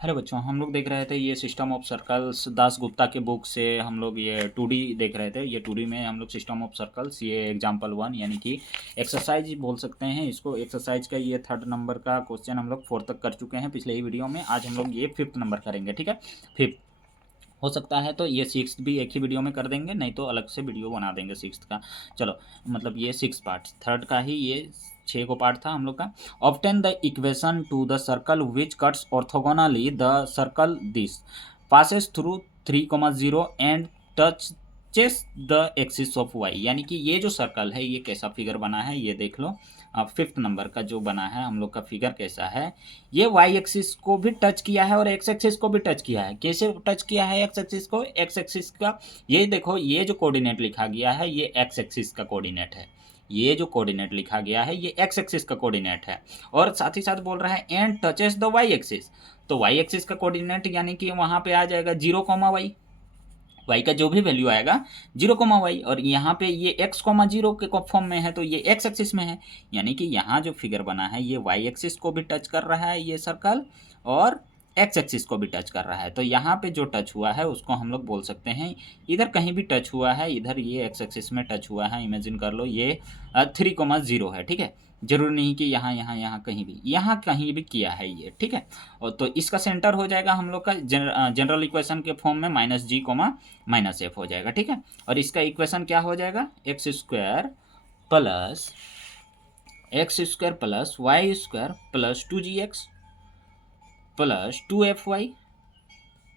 Hello बच्चों, हम लोग देख रहे थे ये system of circles Das Gupta के बुक से। हम लोग ये 2D देख रहे थे। ये 2D में हम लोग सिस्टम ऑफ सर्कल्स, ये एग्जांपल 1 यानी कि एक्सरसाइज बोल सकते हैं इसको। एक्सरसाइज का ये 3rd नंबर का क्वेश्चन हम लोग 4 तक कर चुके हैं पिछले ही वीडियो में। आज हम लोग ये 5th नंबर करेंगे, ठीक है। 5th हो सकता है तो ये 6th भी एक ही वीडियो में कर देंगे, नहीं तो अलग से वीडियो बना देंगे 6th का। चलो, मतलब ये 6 पार्ट, 3rd का ही ये 6 को पार्ट था हम लोग का। Obtain the equation to the circle which cuts orthogonally the circle this passes through 3,0 and touches the axis of Y. यानी कि ये जो सर्कल है ये कैसा फिगर बना है ये देख लो। 5th नंबर का जो बना है हम लोग का फिगर कैसा है, ये वाई एक्सिस को भी टच किया है और एक्स एक्सिस को भी टच किया है। कैसे टच किया है एक्स एक्सिस को? एक्स एक्सिस का ये देखो, ये जो कोऑर्डिनेट लिखा गया है ये एक्स एक्सिस का कोऑर्डिनेट है। ये जो कोऑर्डिनेट लिखा गया है ये एक्स एक्सिस का कोऑर्डिनेट है। और साथ ही साथ बोल रहा है and touches the Y axis. तो वाई एक्सिस का कोऑर्डिनेट यानी कि वहाँ पे आ जाएगा 0,y। वाई का जो भी वैल्यू आएगा 0,y, और यहाँ पे ये x,0 के फॉर्म में है तो ये x एक्सिस में है। यानी कि यहाँ जो फिगर बना है ये y एक्सिस को भी टच कर रहा है ये सर्कल, और x एक्सिस को भी टच कर रहा है। तो यहाँ पे जो टच हुआ है उसको हम लोग बोल सकते हैं, इधर कहीं भी टच हुआ है, इधर ये x एक्सिस में टच हुआ है, इमेजिन कर लो ये 3,0 है, ठीक है। जरूरी नहीं कि यहाँ यहाँ यहाँ कहीं भी किया है ये, ठीक है। और तो इसका सेंटर हो जाएगा हम लोग का जनरल इक्वेशन के फॉर्म में -g, -f हो जाएगा, ठीक है। और इसका इक्वेशन क्या हो जाएगा, x² + plus 2gx plus 2fy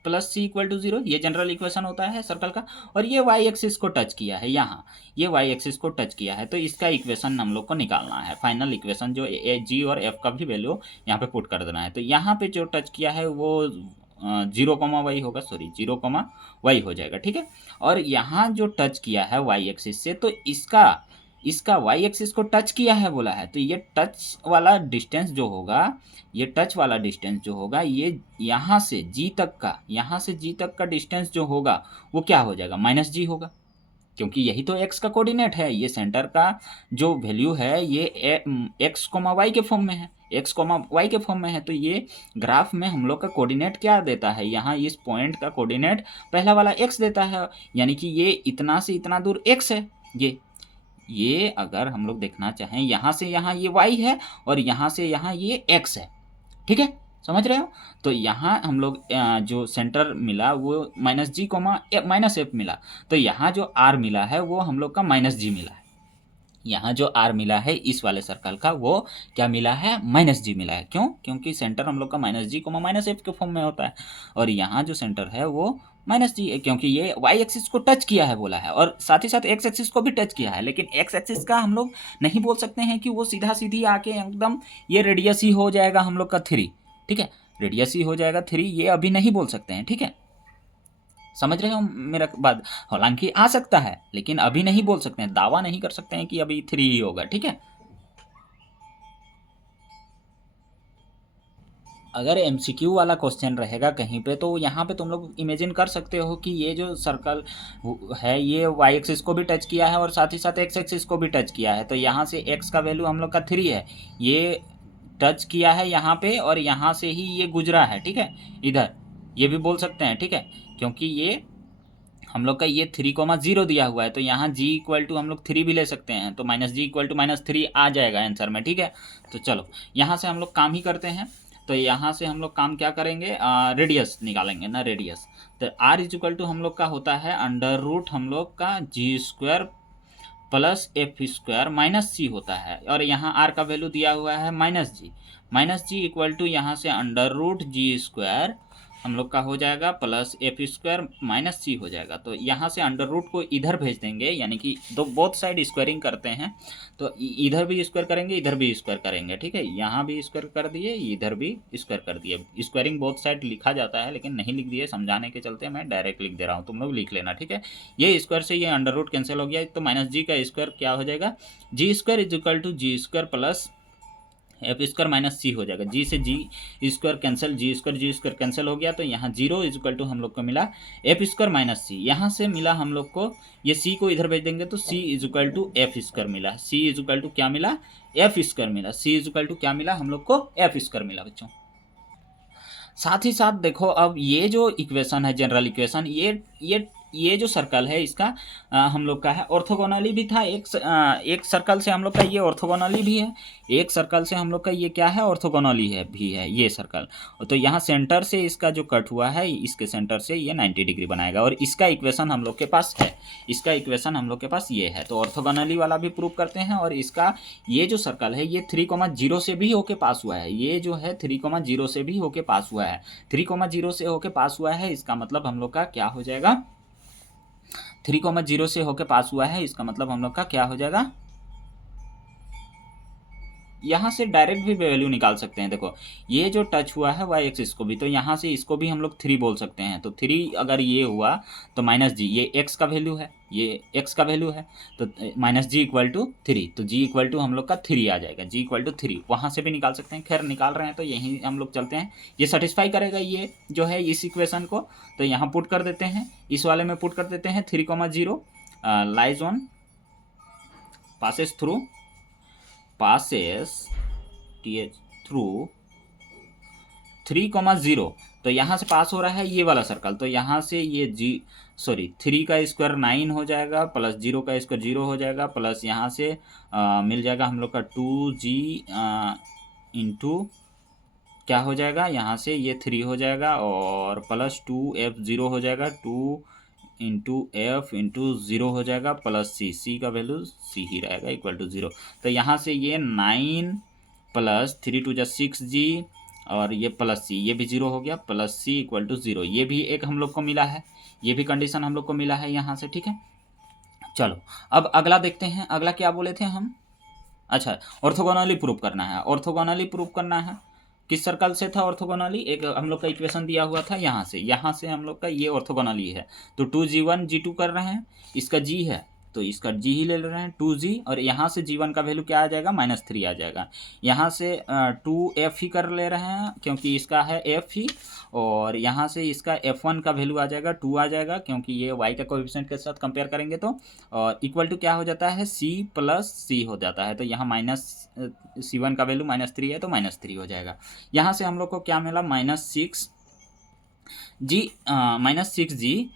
plus c equal to 0। ये जनरल इक्वेशन होता है सर्कल का। और ये वाई एक्सिस को टच किया है, यहाँ ये वाई एक्सिस को टच किया है, तो इसका इक्वेशन हम लोग को निकालना है। फाइनल इक्वेशन जो जी और एफ का भी वैल्यू यहाँ पे पुट कर देना है। तो यहाँ पे जो टच किया है वो 0,y होगा, सॉरी 0,y हो जाएगा, ठीक है। और यहाँ जो टच किया है वाई एक्सिस से, तो इसका वाई एक्सिस को टच किया है बोला है, तो ये टच वाला डिस्टेंस जो होगा, ये यहाँ से जी तक का डिस्टेंस जो होगा वो क्या हो जाएगा, -g होगा। क्योंकि यही तो x का कोऑर्डिनेट है, ये सेंटर का जो वैल्यू है ये x,y के फॉर्म में है, x,y के फॉर्म में है। तो ये ग्राफ में हम लोग का कोऑर्डिनेट क्या देता है, यहाँ इस पॉइंट का कोऑर्डिनेट पहला वाला x देता है। यानी कि ये इतना से इतना दूर x है। ये अगर हम लोग देखना चाहें, यहाँ से यहाँ ये y है और यहाँ से यहाँ ये x है, ठीक है, समझ रहे हो। तो यहाँ हम लोग जो सेंटर मिला वो -g, -f मिला। तो यहाँ जो r मिला है वो हम लोग का -g मिला है। यहाँ जो r मिला है इस वाले सर्कल का वो क्या मिला है, -g मिला है। क्यों? क्योंकि सेंटर हम लोग का -g, -f के फॉर्म में होता है। और यहाँ जो सेंटर है वो -g है, क्योंकि ये y एक्सिस को टच किया है बोला है, और साथ ही साथ x एक्सिस को भी टच किया है। लेकिन x एक्सिस का हम लोग नहीं बोल सकते हैं कि वो सीधा सीधी आके एकदम ये रेडियस ही हो जाएगा हम लोग का 3, ठीक है, रेडियस ही हो जाएगा 3, ये अभी नहीं बोल सकते हैं, ठीक है। समझ रहे हो मेरा बात? हालांकि आ सकता है लेकिन अभी नहीं बोल सकते हैं, दावा नहीं कर सकते हैं कि अभी 3 ही होगा, ठीक है। अगर MCQ वाला क्वेश्चन रहेगा कहीं पे तो यहाँ पे तुम लोग इमेजिन कर सकते हो कि ये जो सर्कल है ये वाई एक्सिस को भी टच किया है और साथ ही साथ एक्स एक्सिस को भी टच किया है। तो यहाँ से x का वैल्यू हम लोग का 3 है, ये टच किया है यहाँ पे और यहाँ से ही ये गुजरा है, ठीक है, इधर ये भी बोल सकते हैं, ठीक है। क्योंकि ये हम लोग का ये 3,0 दिया हुआ है, तो यहाँ g इक्वल टू हम लोग 3 भी ले सकते हैं, तो -g इक्वल टू -3 आ जाएगा आंसर में, ठीक है। तो चलो यहाँ से हम लोग काम ही करते हैं। तो यहाँ से हम लोग काम क्या करेंगे, रेडियस निकालेंगे ना, रेडियस। तो r इक्वल टू हम लोग का होता है √ हम लोग का g² प्लस f² -c होता है, और यहाँ r का वैल्यू दिया हुआ है -g इक्वल टू यहाँ से √g² हम लोग का हो जाएगा प्लस f² -c हो जाएगा। तो यहाँ से √ को इधर भेज देंगे, यानी कि दो बोथ साइड स्क्वायरिंग करते हैं, तो इधर भी स्क्वायर करेंगे इधर भी स्क्वायर करेंगे, ठीक है। यहाँ भी स्क्वायर कर दिए, इधर भी स्क्वायर कर दिए। स्क्वायरिंग बोथ साइड लिखा जाता है लेकिन नहीं लिख दिए, समझाने के चलते मैं डायरेक्ट लिख दे रहा हूँ, तुम लोग लिख लेना, ठीक है। ये स्क्वायर से ये √ कैंसिल हो गया, तो -g का स्क्वायर क्या हो जाएगा, g² equal to g² plus f² -c हो जाएगा। g से g² कैंसिल, g² कैंसिल हो गया, तो यहाँ 0 इक्वल टू हम लोग को मिला f² -c। यहाँ से मिला हम लोग को, ये c को इधर भेज देंगे तो c इक्वल टू f² मिला, c इक्वल टू क्या मिला, f² मिला, c इक्वल टू क्या मिला हम लोग को, f² मिला बच्चों। साथ ही साथ देखो, अब ये जो इक्वेशन है, जनरल इक्वेशन, ये जो सर्कल है इसका हम लोग का है ऑर्थोगोनली भी था। एक सर्कल से हम लोग का ये ऑर्थोगोनली भी है, एक सर्कल से हम लोग का ये क्या है, ऑर्थोगोनली है भी है ये सर्कल। तो यहाँ सेंटर से इसका जो कट हुआ है, इसके सेंटर से ये 90 डिग्री बनाएगा, और इसका इक्वेशन हम लोग के पास है, इसका इक्वेशन हम लोग के पास ये है। तो ऑर्थोगोनली वाला भी प्रूव करते हैं, और इसका ये जो सर्कल है ये 3,0 से भी होके पास हुआ है, ये जो है 3,0 से भी होके पास हुआ है, 3,0 से होके पास हुआ है। इसका मतलब हम लोग का क्या हो जाएगा, 3,0 से होके पास हुआ है, इसका मतलब हम लोग का क्या हो जाएगा, यहाँ से डायरेक्ट भी वैल्यू निकाल सकते हैं। देखो ये जो टच हुआ है वाई एक्सिस को भी, तो यहाँ से इसको भी हम लोग 3 बोल सकते हैं। तो 3 अगर ये हुआ तो माइनस जी, ये एक्स का वैल्यू है, ये एक्स का वैल्यू है, तो माइनस जी इक्वल टू 3, तो जी इक्वल टू हम लोग का 3 आ जाएगा, जी इक्वल टू 3 वहाँ से भी निकाल सकते हैं। खैर निकाल रहे हैं तो यहीं हम लोग चलते हैं, ये सेटिस्फाई करेगा ये जो है इस इक्वेशन को। तो यहाँ पुट कर देते हैं, इस वाले में पुट कर देते हैं 3,0 lies on passes through, passes through 3,0, तो यहाँ से पास हो रहा है ये वाला सर्कल, तो यहाँ से ये 3 का स्क्वायर 9 हो जाएगा, प्लस 0 का स्क्वायर 0 हो जाएगा, प्लस यहाँ से मिल जाएगा हम लोग का 2g इंटू क्या हो जाएगा, यहाँ से ये 3 हो जाएगा, और प्लस 2f0 हो जाएगा, 2 इंटू एफ इंटू 0 हो जाएगा, प्लस सी का वैल्यू सी ही रहेगा इक्वल टू 0। तो यहाँ से ये 9 प्लस 3 2 6g, और ये प्लस सी, ये भी 0 हो गया, प्लस सी इक्वल टू 0, ये भी एक हम लोग को मिला है, ये भी कंडीशन हम लोग को मिला है यहाँ से। ठीक है, चलो अब अगला देखते हैं, अगला क्या बोले थे हम, अच्छा ऑर्थोगोनली प्रूव करना है, ऑर्थोगोनली प्रूव करना है। किस सर्कल से था ऑर्थोगोनली, एक हम लोग का इक्वेशन दिया हुआ था, यहाँ से हम लोग का ये ऑर्थोगोनली है। तो 2g1 g2 कर रहे हैं, इसका g है तो इसका g ही ले रहे हैं 2g, और यहाँ से g1 का वैल्यू क्या आ जाएगा, -3 आ जाएगा। यहाँ से 2f ही कर ले रहे हैं क्योंकि इसका है f ही, और यहाँ से इसका f1 का वैल्यू आ जाएगा 2 आ जाएगा, क्योंकि ये y का कोएफिशिएंट के साथ कंपेयर करेंगे तो, और इक्वल टू क्या हो जाता है, c प्लस c हो जाता है। तो यहाँ C1 का वैल्यू -3 है तो -3 हो जाएगा। यहाँ से हम लोग को क्या मिला, -6g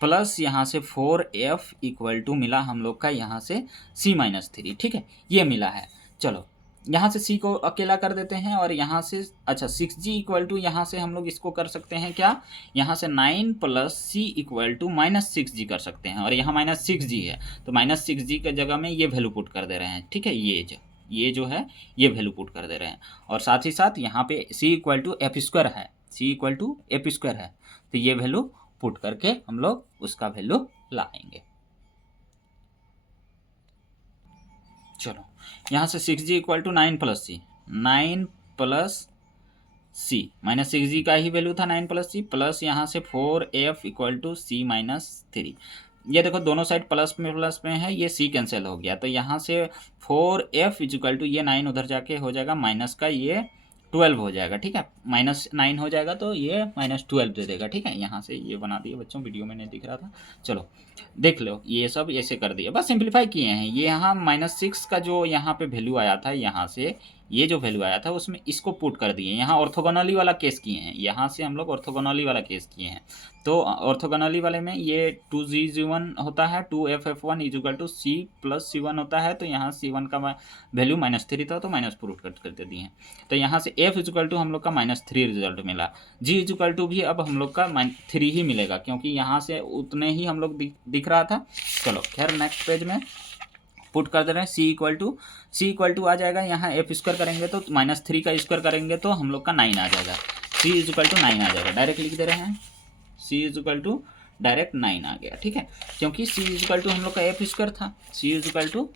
प्लस यहाँ से 4f इक्वल टू मिला हम लोग का यहाँ से C-3। ठीक है, ये मिला है। चलो यहाँ से c को अकेला कर देते हैं, और यहाँ से अच्छा 6g इक्वल टू यहाँ से हम लोग इसको कर सकते हैं क्या, यहाँ से 9 plus c equal to -6g कर सकते हैं, और यहाँ -6g है तो -6g के जगह में ये वैल्यू पुट कर दे रहे हैं। ठीक है, ये जो है ये वैल्यू पुट कर दे रहे हैं, और साथ ही साथ यहाँ पे c equal to F square है, c equal to F square है, तो ये वैल्यू पुट करके हम लोग उसका वैल्यू लाएंगे। चलो यहाँ से 6g equal to 9 plus C, 9 plus C, -6g का ही वैल्यू था 9 प्लस सी, प्लस यहाँ से 4f इक्वल टू C-3। ये देखो दोनों साइड प्लस में है, ये c कैंसिल हो गया, तो यहाँ से 4f इक्वल टू ये 9 उधर जाके हो जाएगा माइनस का ये 12 हो जाएगा। ठीक है, -9 हो जाएगा तो ये -12 दे देगा। ठीक है, यहाँ से ये बना दिए बच्चों, वीडियो में नहीं दिख रहा था, चलो देख लो, ये सब ऐसे कर दिया, बस सिंप्लीफाई किए हैं। ये यहाँ -6 का जो यहाँ पे वैल्यू आया था, यहाँ से ये जो वैल्यू आया था उसमें इसको पुट कर दिए, यहाँ ऑर्थोगोनली वाला केस किए हैं, यहाँ से हम लोग ऑर्थोगोनली वाला केस किए हैं। तो ऑर्थोगोनली वाले में ये 2g1 होता है, 2f(f1) equal to c plus c1 होता है, तो यहाँ c1 का वैल्यू -3 था तो माइनस पुट कर दिए हैं। तो यहाँ से f इक्वल टू हम लोग का -3 रिजल्ट मिला, g इक्वल टू भी अब हम लोग का 3 ही मिलेगा, क्योंकि यहाँ से उतने ही हम लोग दिख रहा था। चलो खैर नेक्स्ट पेज में पुट कर दे रहे हैं, c इक्वल टू आ जाएगा, यहाँ f स्क्वायर करेंगे तो -3 का स्क्वायर करेंगे तो हम लोग का 9 आ जाएगा, c इक्वल टू 9 आ जाएगा, डायरेक्ट लिख दे रहे हैं, c इक्वल टू डायरेक्ट 9 आ गया। ठीक है, क्योंकि c इक्वल टू हम लोग का f स्क्वायर था, c equal to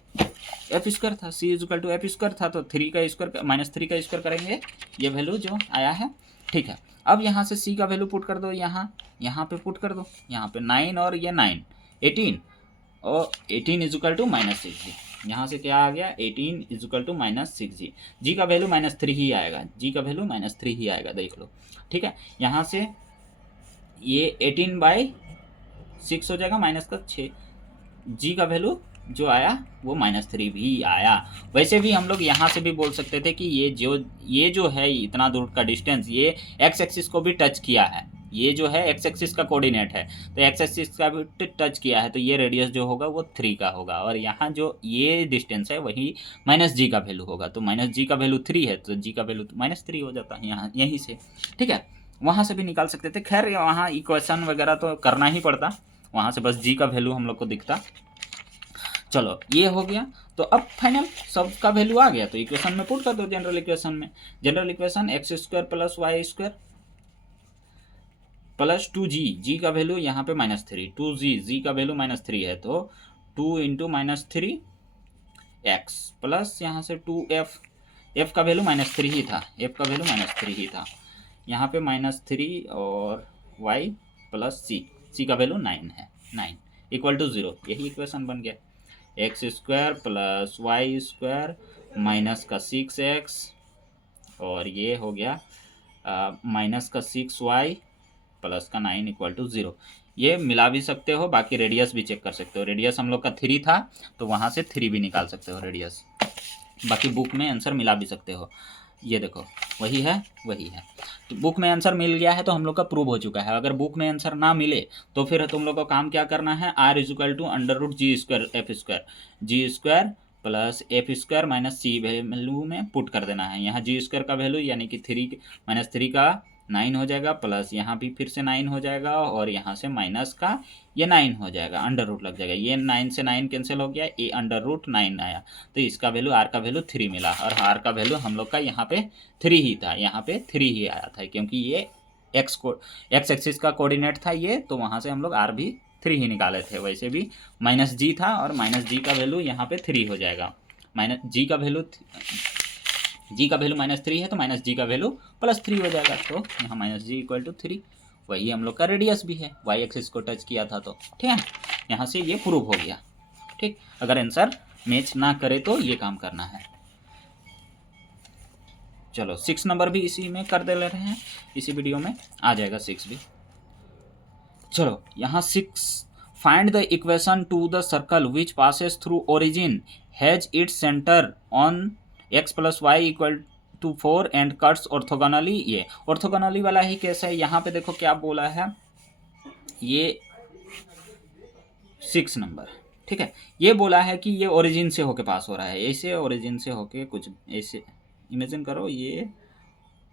f square था, c equal to f square था, तो 3 का स्क्वायर -3 का स्क्वायर करेंगे, ये वैल्यू जो आया है। ठीक है, अब यहाँ से c का वैल्यू पुट कर दो, यहाँ पे पुट कर दो, यहाँ पे 9 और ये 9 18, और 18 इक्वल टू -6g, यहाँ से क्या आ गया 18 इक्वल टू -6g, g का वैल्यू -3 ही आएगा, g का वैल्यू -3 ही आएगा, देख लो। ठीक है, यहाँ से ये 18/6 हो जाएगा, -6, g का वैल्यू जो आया वो -3 भी आया। वैसे भी हम लोग यहाँ से भी बोल सकते थे कि ये जो है इतना दूर का डिस्टेंस ये एक्स एक्सिस को भी टच किया है, ये जो है एक्स एक्सिस का कोऑर्डिनेट है, तो एक्स एक्सिस का भी टच किया है, तो ये रेडियस जो होगा वो 3 का होगा। और यहाँ जो ये डिस्टेंस है वही -g का वैल्यू होगा, तो -g का वैल्यू 3 है, तो g का वैल्यू -3 हो जाता है यहाँ यहीं से। ठीक है, वहाँ से भी निकाल सकते थे। खैर वहाँ इक्वेशन वगैरह तो करना ही पड़ता, वहाँ से बस g का वैल्यू हम लोग को दिखता। चलो ये हो गया। तो अब फाइनल सब का वैल्यू आ गया, तो इक्वेशन में पुट कर दो। जनरल इक्वेशन में, general equation x² + y² plus 2g, g का वैल्यू यहाँ पे -3, 2g, g का वैल्यू -3 है, तो 2 × -3x प्लस यहाँ से 2f, f का वैल्यू -3 ही था, f का वैल्यू -3 ही था, यहाँ पे -3 और y प्लस c का वैल्यू 9 है, 9 = 0। यही इक्वेशन बन गया। x² + y² माइनस का 6x और ये हो गया माइनस का 6y प्लस का 9 = 0। ये मिला भी सकते हो, बाकी रेडियस भी चेक कर सकते हो। रेडियस हम लोग का 3 था, तो वहाँ से 3 भी निकाल सकते हो रेडियस। बाकी बुक में आंसर मिला भी सकते हो। ये देखो वही है, वही है। तो बुक में आंसर मिल गया है तो हम लोग का प्रूव हो चुका है। अगर बुक में आंसर ना मिले तो फिर तुम लोग को काम क्या करना है, r = √g² f² g² plus f² minus c value में पुट कर देना है। यहाँ g² का वैल्यू यानी कि 3 का 9 हो जाएगा, प्लस यहाँ भी फिर से 9 हो जाएगा, और यहाँ से माइनस का ये 9 हो जाएगा, अंडर रूट लग जाएगा। ये 9 से 9 कैंसिल हो गया, ये √9 आया, तो इसका वैल्यू r का वैल्यू 3 मिला। और r का वैल्यू हम लोग का यहाँ पे 3 ही था, यहाँ पे 3 ही आया था, क्योंकि ये एक्स एक्सिस का कोऑर्डिनेट था ये, तो वहाँ से हम लोग r भी 3 ही निकाले थे। वैसे भी -g था, और -g का वैल्यू यहाँ पे 3 हो जाएगा। g का वैल्यू -3 है, तो -g का वैल्यू +3 हो जाएगा, तो यहाँ -g = 3। वही हम लोग का रेडियस भी है, y एक्सिस को टच किया था, तो ठीक है, यहाँ से ये प्रूव हो गया। ठीक, अगर आंसर मैच ना करे तो ये काम करना है। चलो 6 नंबर भी इसी में कर दे ले रहे हैं, इसी वीडियो में आ जाएगा 6 भी। चलो यहाँ 6, find the equation to the circle which passes through origin has its centre on x + y = 4 and cuts orthogonally. ये ऑर्थोगोनली वाला ही केस है। यहाँ पे देखो क्या बोला है, ये 6 नंबर, ठीक है, ये बोला है कि ये ओरिजिन से होके पास हो रहा है, ऐसे ओरिजिन से होके, कुछ ऐसे इमेजिन करो, ये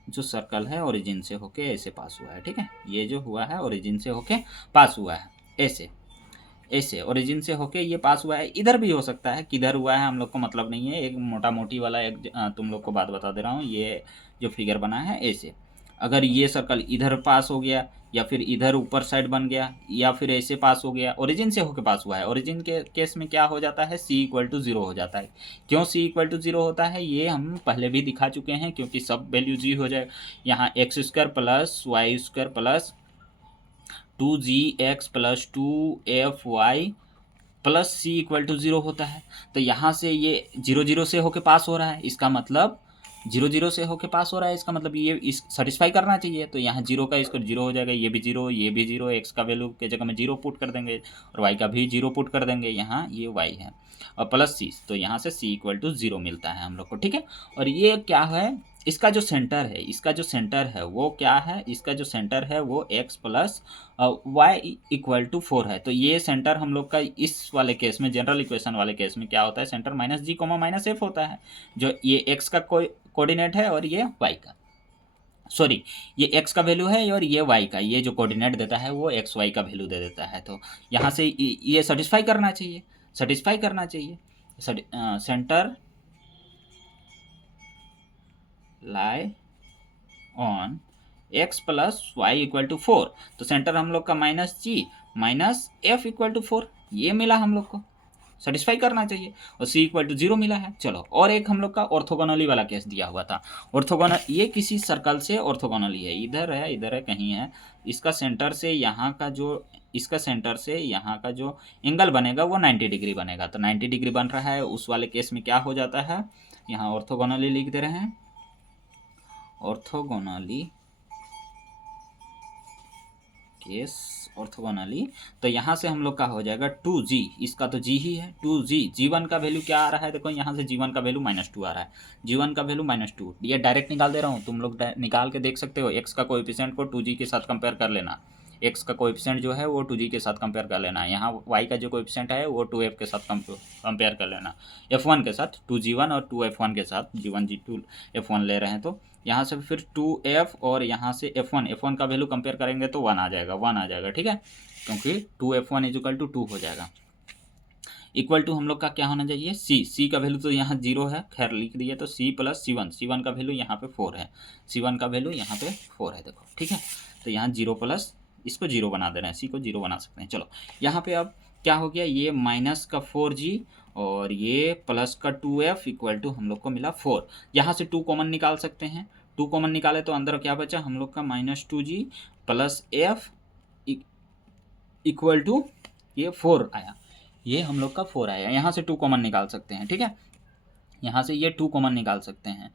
जो सर्कल है ओरिजिन से होके ऐसे पास हुआ है। ठीक है, ये जो हुआ है ओरिजिन से होके पास हुआ है, ऐसे ऐसे ओरिजिन से होके ये पास हुआ है। इधर भी हो सकता है, किधर हुआ है हम लोग को मतलब नहीं है, एक मोटा मोटी वाला एक तुम लोग को बात बता दे रहा हूँ। ये जो फिगर बना है ऐसे, अगर ये सर्कल इधर पास हो गया, या फिर इधर ऊपर साइड बन गया, या फिर ऐसे पास हो गया, ओरिजिन से होके पास हुआ है। ओरिजिन के केस में क्या हो जाता है, c = 0 हो जाता है। क्यों c = 0 होता है, ये हम पहले भी दिखा चुके हैं, क्योंकि सब वैल्यू g हो जाएगा। यहाँ x² + y² plus 2gx plus 2fy plus c = 0 होता है। तो यहाँ से ये 0 0 से होके पास हो रहा है, इसका मतलब 0 0 से होके पास हो रहा है, इसका मतलब ये इस सेटिस्फाई करना चाहिए। तो यहाँ 0 का इसको 0 हो जाएगा, ये भी 0, ये भी 0, x का वैल्यू के जगह में 0 पुट कर देंगे, और y का भी 0 पुट कर देंगे, यहाँ ये y है, और प्लस c, तो यहाँ से c = 0 मिलता है हम लोग को। ठीक है, और ये क्या है, इसका जो सेंटर है, इसका जो सेंटर है वो क्या है, इसका जो सेंटर है वो x प्लस y = 4 है। तो ये सेंटर हम लोग का इस वाले केस में, जनरल इक्वेशन वाले केस में क्या होता है, सेंटर -g, -f होता है। जो ये x का कोऑर्डिनेट है और ये y का, सॉरी ये x का वैल्यू है और ये y का, ये जो कोऑर्डिनेट देता है वो x y का वैल्यू दे देता है। तो यहाँ से ये सेटिस्फाई करना चाहिए, सेटिस्फाई करना चाहिए। Centre lie on x plus y = 4, तो सेंटर हम लोग का -g -f = 4, ये मिला हम लोग को, सेटिस्फाई करना चाहिए, और c = 0 मिला है। चलो, और एक हम लोग का ऑर्थोगोनली वाला केस दिया हुआ था। ऑर्थोगोनल, ये किसी सर्कल से ऑर्थोगोनली है, इधर है कहीं है, इसका सेंटर से यहाँ का जो, इसका सेंटर से यहाँ का जो एंगल बनेगा वो 90 डिग्री बनेगा। तो 90 डिग्री बन रहा है, उस वाले केस में क्या हो जाता है, यहाँ ऑर्थोगोनली लिख दे रहे हैं, ऑर्थोगोनली केस ऑर्थोगोनली, तो यहाँ से हम लोग का हो जाएगा 2g, इसका तो g ही है 2g। g1 का वैल्यू क्या आ रहा है, देखो यहाँ से g1 का वैल्यू -2 आ रहा है, g1 का वैल्यू -2, ये डायरेक्ट निकाल दे रहा हूँ, तुम लोग निकाल के देख सकते हो। x का कोएफिशिएंट को 2g के साथ कंपेयर कर लेना, x का कोएफिशिएंट जो है वो 2g के साथ कंपेयर कर लेना, यहाँ y का जो कोएफिशिएंट है वो 2f के साथ कंपेयर कर लेना, f1 के साथ 2g1 और 2f1 के साथ g1 g2 f1 ले रहे हैं, तो यहाँ से फिर 2f और यहाँ से f1 का वैल्यू कंपेयर करेंगे तो 1 आ जाएगा, ठीक है, क्योंकि 2f1 इक्वल टू 2 हो जाएगा। इक्वल टू हम लोग का क्या होना चाहिए, c का वैल्यू तो यहाँ 0 है, खैर लिख दिए, तो c प्लस c1 का वैल्यू यहाँ पे 4 है, c1 का वैल्यू यहाँ पे 4 है, देखो ठीक है। तो यहाँ 0 प्लस इसको 0 बना दे रहे हैं, c को 0 बना सकते हैं। चलो यहाँ पे अब क्या हो गया, ये माइनस का 4g और ये प्लस का 2f इक्वल टू हम लोग को मिला 4। यहाँ से 2 कॉमन निकाल सकते हैं, 2 कॉमन निकाले तो अंदर क्या बचा हम लोग का -2g plus f equal to ये 4 आया, ये हम लोग का 4 आया। यहाँ से 2 कॉमन निकाल सकते हैं, ठीक है, यहाँ से ये 2 कॉमन निकाल सकते हैं,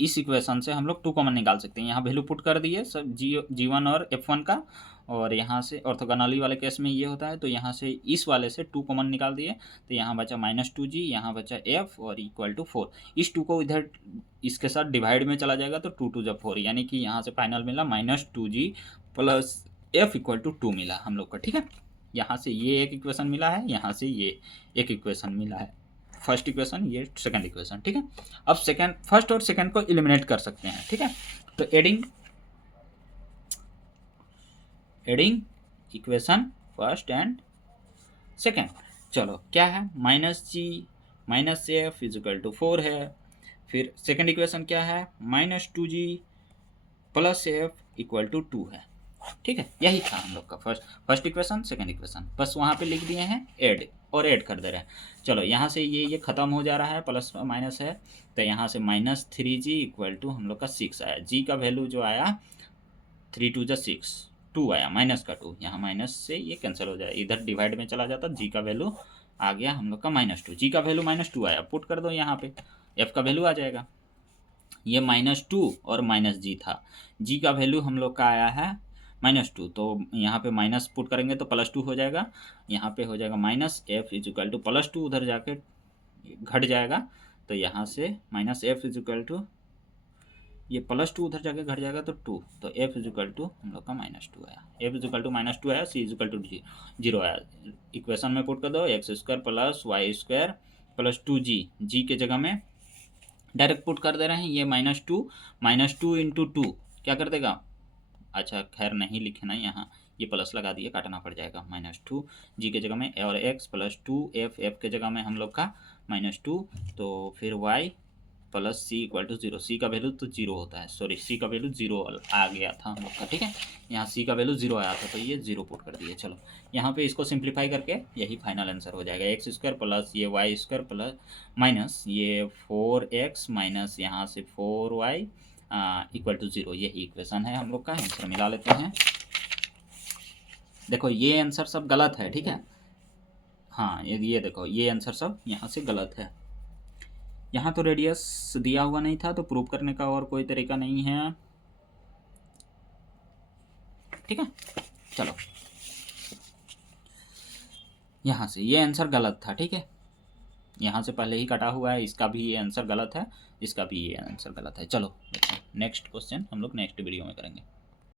इस इक्वेशन से हम लोग 2 कॉमन निकाल सकते हैं। यहाँ वैल्यू पुट कर दिए सब g1 और f1 का, और यहाँ से ऑर्थोगोनली वाले केस में ये होता है, तो यहाँ से इस वाले से 2 कॉमन निकाल दिए, तो यहाँ बचा -2g, यहाँ बचा f और इक्वल टू 4। इस 2 को इधर इसके साथ डिवाइड में चला जाएगा तो 2 2 जब 4, यानी कि यहाँ से फाइनल मिला -2g plus f equal to 2 मिला हम लोग का, ठीक है। यहाँ से ये एक इक्वेशन मिला है, यहाँ से ये एक इक्वेशन मिला है, फर्स्ट इक्वेशन, ये सेकंड इक्वेशन, ठीक है। अब फर्स्ट और सेकंड को एलिमिनेट कर सकते हैं, ठीक है। तो adding equation first and second, चलो क्या है, -g -f इजिकल टू 4 है। फिर सेकंड इक्वेशन क्या है, -2g plus f equal to 2 है, ठीक है। यही था हम लोग का फर्स्ट इक्वेशन सेकंड इक्वेशन, बस वहाँ पे लिख दिए हैं ऐड कर दे रहे हैं। चलो यहाँ से ये ख़त्म हो जा रहा है, प्लस माइनस है, तो यहाँ से -3g इक्वल टू हम लोग का 6 आया। g का वैल्यू जो आया 3 2 जा 6, 2 आया, -2, यहाँ माइनस से ये कैंसिल हो जाए, इधर डिवाइड में चला जाता, g का वैल्यू आ गया हम लोग का -2, g का वैल्यू -2 आया, पुट कर दो यहाँ पे, f का वैल्यू आ जाएगा, ये -2 और -g था, g का वैल्यू हम लोग का आया है -2, तो यहाँ पे माइनस पुट करेंगे तो +2 हो जाएगा, यहाँ पे हो जाएगा -f इजिकल टू +2, उधर जाके घट जाएगा, तो यहाँ से -f इजिकल टू ये +2 उधर जाके घट जाएगा तो 2, तो f इजिकल टू हम लोग का -2 आया, f इजिकल टू -2 आया, c इजिकल टू 0 आया। इक्वेशन में पुट कर दो, x² plus y² plus 2g, g के जगह में डायरेक्ट पुट कर दे रहे हैं, ये -2 इंटू 2 क्या कर देगा, अच्छा खैर नहीं लिखना, यहाँ ये प्लस लगा दिए, काटना पड़ जाएगा, -2 g के जगह में और x प्लस 2 f के जगह में हम लोग का -2, तो फिर y plus c equal to 0, c का वैल्यू तो 0 होता है, सॉरी c का वैल्यू 0 आ गया था हम लोग का, ठीक है, यहाँ c का वैल्यू 0 आया था, तो ये 0 पुट कर दिए। चलो यहाँ पे इसको सिंप्लीफाई करके यही फाइनल आंसर हो जाएगा, x² प्लस ये y² प्लस माइनस ये 4x माइनस यहाँ से 4y इक्वल टू 0, यही इक्वेशन है हम लोग का। आंसर मिला लेते हैं, देखो ये आंसर सब गलत है, ठीक है, हाँ ये देखो ये आंसर सब यहाँ से गलत है, यहाँ तो रेडियस दिया हुआ नहीं था, तो प्रूव करने का और कोई तरीका नहीं है, ठीक है। चलो यहाँ से ये आंसर गलत था, ठीक है, यहाँ से पहले ही कटा हुआ है, इसका भी ये आंसर गलत है, इसका भी ये आंसर गलत है। चलो नेक्स्ट क्वेश्चन हम लोग नेक्स्ट वीडियो में करेंगे।